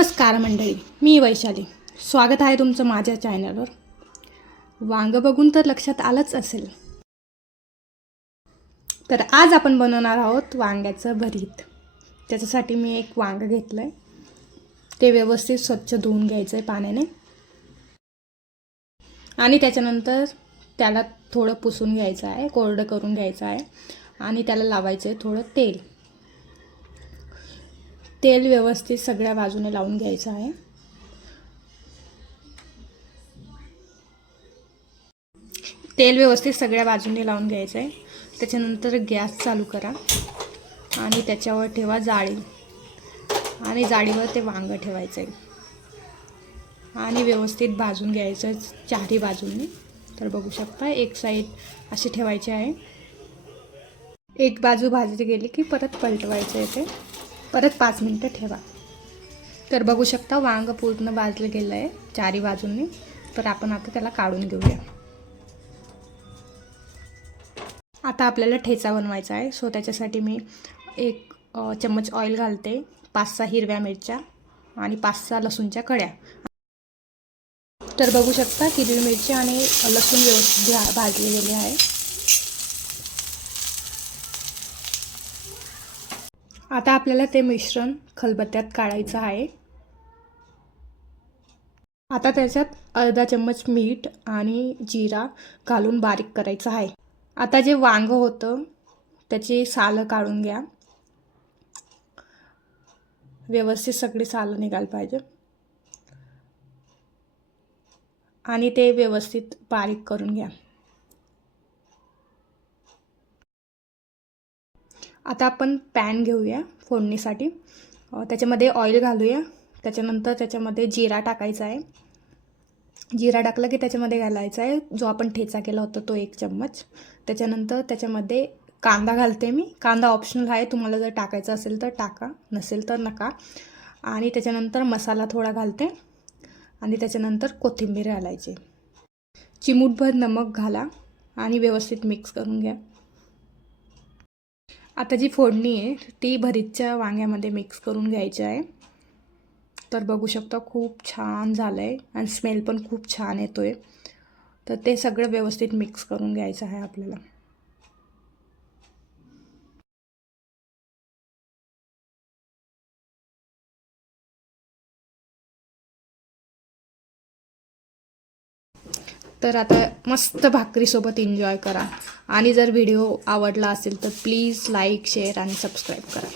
नमस्कार मंडळी, मी वैशाली. स्वागत आहे तुमचं माझ्या चॅनलवर. वांग बघून तर लक्षात आलंच असेल. तर आज आपण बनवणार आहोत वांग्याचं भरीत. त्याच्यासाठी मी एक वांग घेतलं आहे. ते व्यवस्थित स्वच्छ धुवून घ्यायचं आहे पाण्याने आणि त्याच्यानंतर त्याला थोडं पुसून घ्यायचं आहे, कोरडं करून घ्यायचं आहे आणि त्याला लावायचं आहे थोडं तेल. तेल व्यवस्थित सगळ्या बाजूने लावून घ्यायचं आहे. तेल व्यवस्थित सगळ्या बाजूने लावून घ्यायचं आहे. त्याच्यानंतर गॅस चालू करा आणि त्याच्यावर ठेवा जाळी आणि जाळीवर ते वांग ठेवायचं आहे आणि व्यवस्थित भाजून घ्यायचं चारही बाजूंनी. तर बघू शकता एक साईड अशी ठेवायची आहे. एक बाजू भाजली गेली की परत पलटवायचं आहे. ते परत 5 मिनिटं ठेवा. तर बघू शकता वांग पूर्ण भाजलं गेलं आहे चारही बाजूंनी. तर आपण आता त्याला काढून घेऊया. आता आपल्याला ठेचा बनवायचा आहे. सो त्याच्यासाठी मी 1 चम्मच ऑइल घालते, 5-6 हिरव्या मिरच्या आणि 5-6 लसूणच्या कळ्या. तर बघू शकता हिरवी मिरची आणि लसूण व्यवस्थित भाजले गेले आहे. आता आपल्याला ते मिश्रण खलबत्त्यात काढायचं आहे. आता त्याच्यात अर्धा चम्मच मीठ आणि जिरा घालून बारीक करायचं आहे. आता जे वांग होतं त्याची सालं काढून घ्या. व्यवस्थित सगळी सालं निघायला पाहिजे आणि ते व्यवस्थित बारीक करून घ्या. आता आपण पॅन घेऊया फोडणीसाठी. त्याच्यामध्ये ऑइल घालूया. त्याच्यानंतर त्याच्यामध्ये जिरा टाकायचा आहे. जिरा टाकला की त्याच्यामध्ये घालायचा आहे जो आपण ठेचा केला होता तो 1 चम्मच. त्याच्यानंतर त्याच्यामध्ये कांदा घालते मी. कांदा ऑप्शनल आहे, तुम्हाला जर टाकायचा असेल तर टाका, नसेल तर नका. आणि त्याच्यानंतर मसाला थोडा घालते आणि त्याच्यानंतर कोथिंबीर घालायची. चिमूटभर नमक घाला आणि व्यवस्थित मिक्स करून घ्या. आता जी फोडणी आहे ती भरीतच्या वांग्यामध्ये मिक्स करून घ्यायची आहे. तर बघू शकता खूप छान झालं आहे आणि स्मेल पण खूप छान येतो आहे. तर ते सगळं व्यवस्थित मिक्स करून घ्यायचं आहे आपल्याला. तर आता मस्त भाकरीसोबत एन्जॉय करा आणि जर व्हिडिओ आवडला असेल तर प्लीज लाईक, शेअर आणि सबस्क्राईब करा.